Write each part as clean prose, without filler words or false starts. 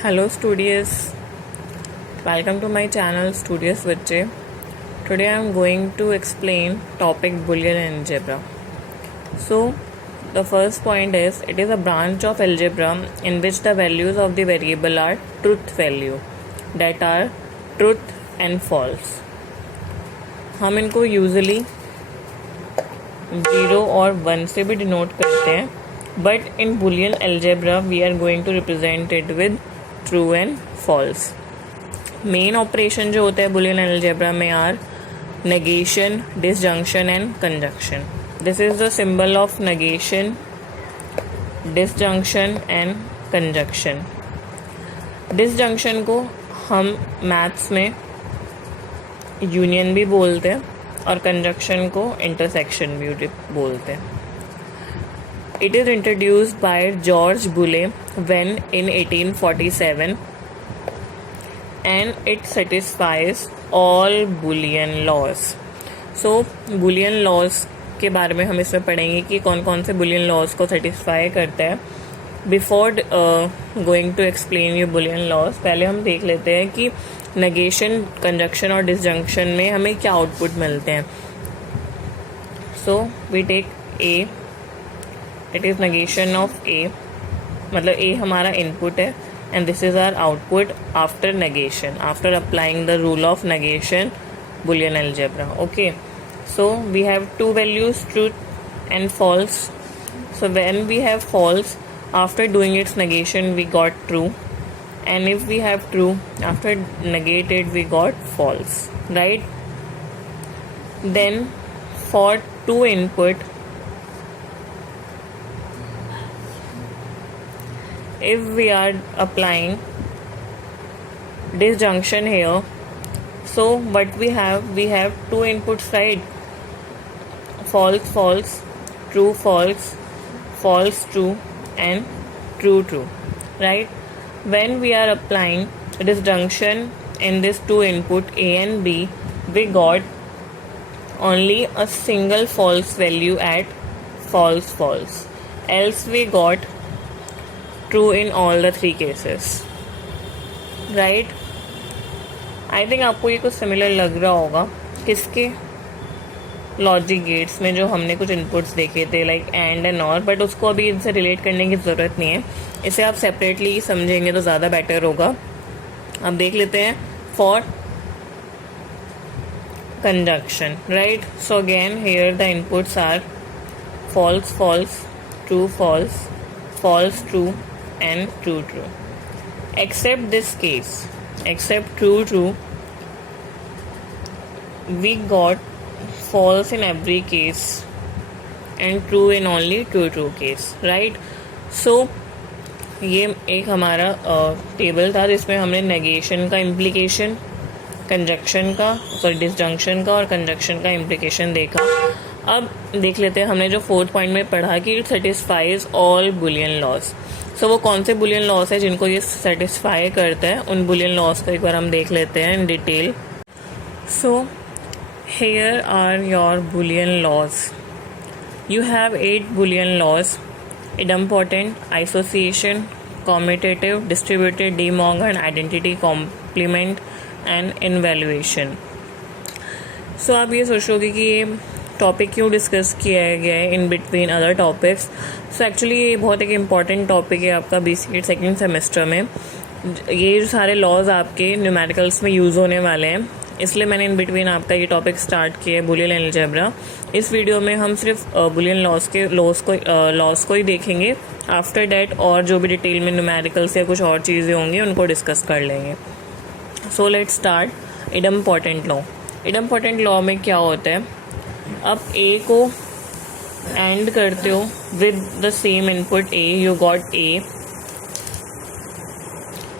Hello studious, welcome to my channel Studious Bacche. Today I am going to explain topic Boolean algebra. So the first point is it is a branch of algebra in which the values of the variable are truth value that are truth and false. हम इनको usually 0 और 1 से भी denote करते हैं, but in Boolean algebra we are going to represent it with true and false. Main operation जो होता है बुलियन अलजेब्रा में are negation, disjunction and conjunction. This is the symbol of negation, disjunction and conjunction. Disjunction को हम maths में union भी बोलते हैं और कंजंक्शन को इंटरसेक्शन भी बोलते हैं. It is introduced by George Boole when in 1847 and it satisfies all Boolean laws. So Boolean laws के बारे में हम इसमें पढ़ेंगे कि कौन कौन से Boolean laws को satisfy करता है. Before going to explain you Boolean laws, पहले हम देख लेते हैं कि negation, conjunction और disjunction में हमें क्या आउटपुट मिलते हैं. So we take A. It is negation of A, मतलब A हमारा इनपुट है and this is our output after negation, after applying the rule of negation Boolean algebra. Okay, so we have two values, truth and false. So when we have false, after doing its negation we got true, and if we have true, after negated we got false, right? Then for two input, if we are applying disjunction here, so what we have two inputs, right? False false, true false, false true and true true, right? When we are applying disjunction in this two input A and B, we got only a single false value at false false, else we got true in all the three cases, right? I think आपको ये कुछ similar लग रहा होगा किसके logic gates में जो हमने कुछ इनपुट्स देखे थे लाइक एंड एंड और, बट उसको अभी इनसे रिलेट करने की ज़रूरत नहीं है. इसे आप सेपरेटली समझेंगे तो ज़्यादा बेटर होगा. अब देख लेते हैं for conjunction, right? So again here the inputs are false false, true false, false true and true true. Except this case, except true true, we got false in every case and true in only true true case, right? So ये एक हमारा table था जिसमें हमने negation का implication, conjunction का disjunction का और कंजंक्शन का इम्प्लीकेशन देखा. अब देख लेते हैं हमने जो फोर्थ पॉइंट में पढ़ा कि it satisfies all Boolean laws. So वो कौन से बुलियन लॉज है जिनको ये सेटिस्फाई करता है, उन बुलियन लॉज को एक बार हम देख लेते हैं in detail. So here are your Boolean laws. You have 8 Boolean laws: idempotent, association, commutative, distributed, De Morgan, identity, complement and involution. So आप ये सोचोगे कि ये टॉपिक क्यों डिस्कस किया गया है in between other topics. So actually ये बहुत एक इम्पॉर्टेंट टॉपिक है आपका BCA सेकेंड सेमेस्टर में. ये जो सारे लॉज आपके न्यूमेरिकल्स में यूज़ होने वाले हैं, इसलिए मैंने इन बिटवीन आपका ये टॉपिक स्टार्ट किया है बुलियन अलजेब्रा. इस वीडियो में हम सिर्फ बुलियन लॉज को ही देखेंगे. आफ्टर डैट और जो भी डिटेल में न्यूमेरिकल्स या कुछ और चीज़ें होंगी उनको डिस्कस कर लेंगे. So let's start idempotent law. idempotent law में क्या होता है, अब A को एंड करते हो with the same input A, you got A,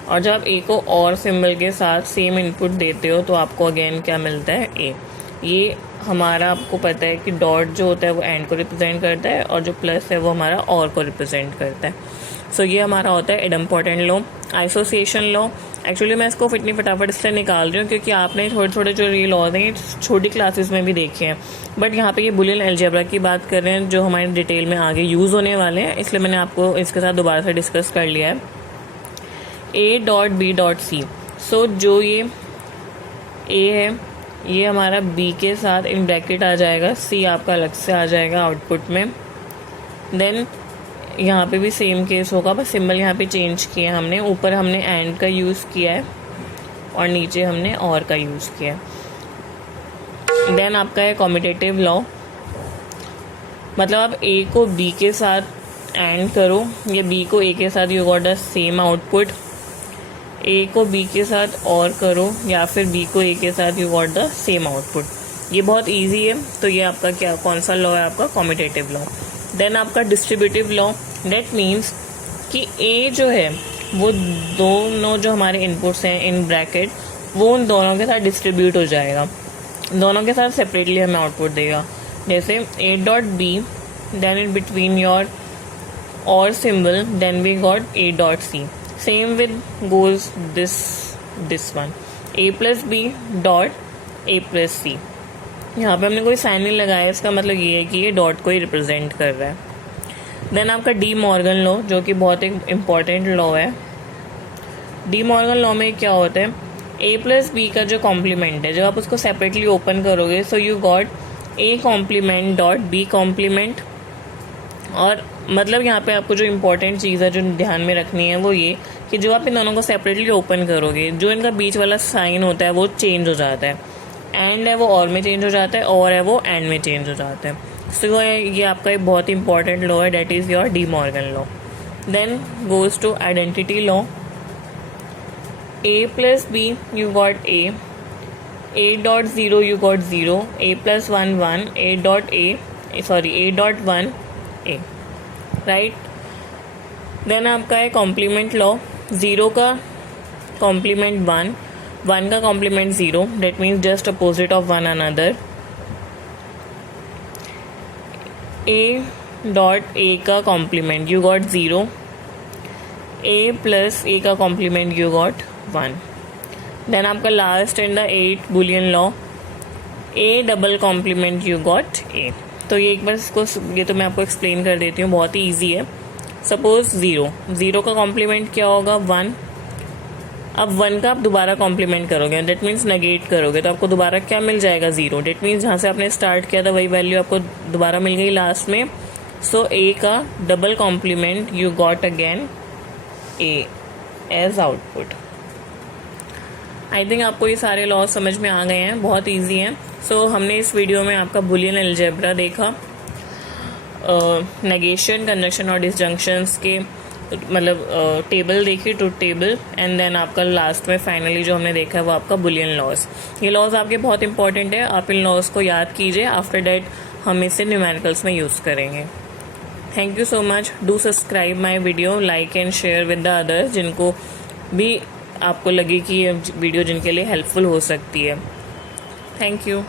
और जब A को और सिंबल के साथ सेम इनपुट देते हो तो आपको अगेन क्या मिलता है, A. ये हमारा आपको पता है कि डॉट जो होता है वो एंड को रिप्रेजेंट करता है और जो प्लस है वो हमारा और को रिप्रेजेंट करता है. सो ये हमारा होता है idempotent लॉ. आइसोसिएशन लॉ, एक्चुअली मैं इसको इतनी फटाफट इसलिए निकाल रही हूँ क्योंकि आपने थोड़े थोड़े जो ये लॉज हैं छोटी क्लासेस में भी देखे हैं, बट यहाँ पे ये बुलियन अलजेब्रा की बात कर रहे हैं जो हमारे डिटेल में आगे यूज़ होने वाले हैं, इसलिए मैंने आपको इसके साथ दोबारा से डिस्कस कर लिया है. A dot B dot C. So जो ये ए है ये हमारा बी के साथ इन ब्रैकेट आ जाएगा, सी आपका अलग से आ जाएगा आउटपुट में। देन यहाँ पे भी सेम केस होगा, बस सिंबल यहाँ पे चेंज किया हमने, ऊपर हमने एंड का यूज़ किया है और नीचे हमने और का यूज़ किया है। देन आपका है कॉम्यूटेटिव लॉ, मतलब आप ए को बी के साथ एंड करो या बी को ए के साथ, you got the same output. A को बी के साथ और करो या फिर बी को ए के साथ, you got the same output. ये बहुत इजी है। तो ये आपका क्या कौन सा लॉ है? आपका कॉम्यूटेटिव लॉ। देन आपका डिस्ट्रीब्यूटिव लॉ, डेट मीन्स कि ए जो है वो दोनों जो हमारे इनपुट्स हैं इन ब्रैकेट, वो उन दोनों के साथ डिस्ट्रीब्यूट हो जाएगा, दोनों के साथ सेपरेटली हमें आउटपुट देगा। जैसे A dot B, then in between your और symbol, then we got A dot C. Same with goes this one, A plus B dot A plus C. यहाँ पे हमने कोई साइन नहीं लगाया, इसका मतलब ये है कि ये डॉट को ही रिप्रेजेंट कर रहा है। देन आपका डी मॉर्गन लॉ, जो कि बहुत एक इम्पॉर्टेंट लॉ है। डी मॉर्गन लॉ में क्या होता है, ए प्लस बी का जो कॉम्प्लीमेंट है, जब आप उसको सेपरेटली ओपन करोगे, so you got A complement dot B complement. और मतलब यहाँ पे आपको जो इम्पोर्टेंट चीज़ है जो ध्यान में रखनी है वो ये कि जो आप इन दोनों को सेपरेटली ओपन करोगे, जो इनका बीच वाला साइन होता है वो चेंज हो जाता है। एंड है वो और में चेंज हो जाता है, और है वो एंड में चेंज हो जाता है। सो ये आपका एक बहुत इंपॉर्टेंट लॉ है, that is your De Morgan law. Then goes to identity law, A plus B you got A dot zero you got zero, A plus one one, A dot A dot one A, right. Then आपका है complement law, zero का complement one, one का complement zero, that means just opposite of one another. A dot A का complement you got zero, A plus ए का complement you got one. Then आपका last in the 8 Boolean law, A double complement you got A. तो ये एक बार इसको, ये तो मैं आपको एक्सप्लेन कर देती हूँ, बहुत ही ईजी है। सपोज ज़ीरो का कॉम्प्लीमेंट क्या होगा? वन। अब वन का आप दोबारा कॉम्प्लीमेंट करोगे, डेट मीन्स नेगेट करोगे, तो आपको दोबारा क्या मिल जाएगा? ज़ीरो। डेट मीन्स जहाँ से आपने स्टार्ट किया था वही वैल्यू आपको दोबारा मिल गई लास्ट में। सो ए का double complement you got again A as output. I think आपको ये सारे लॉज समझ में आ गए हैं, बहुत ईजी हैं। सो हमने इस वीडियो में आपका बुलियन अलजेब्रा देखा, नेगेशन, कंजंक्शन और डिसजंक्शंस के मतलब टेबल देखी, ट्रुथ टेबल, एंड देन आपका लास्ट में फाइनली जो हमने देखा है वो आपका बुलियन लॉज। ये लॉज आपके बहुत इंपॉर्टेंट है, आप इन लॉज को याद कीजिए। आफ्टर डैट हम इसे न्यूमेरिकल्स में यूज़ करेंगे। Thank you so much. Do subscribe my video, like and share with the others जिनको भी आपको लगे कि ये वीडियो जिनके लिए हेल्पफुल हो सकती है। Thank you.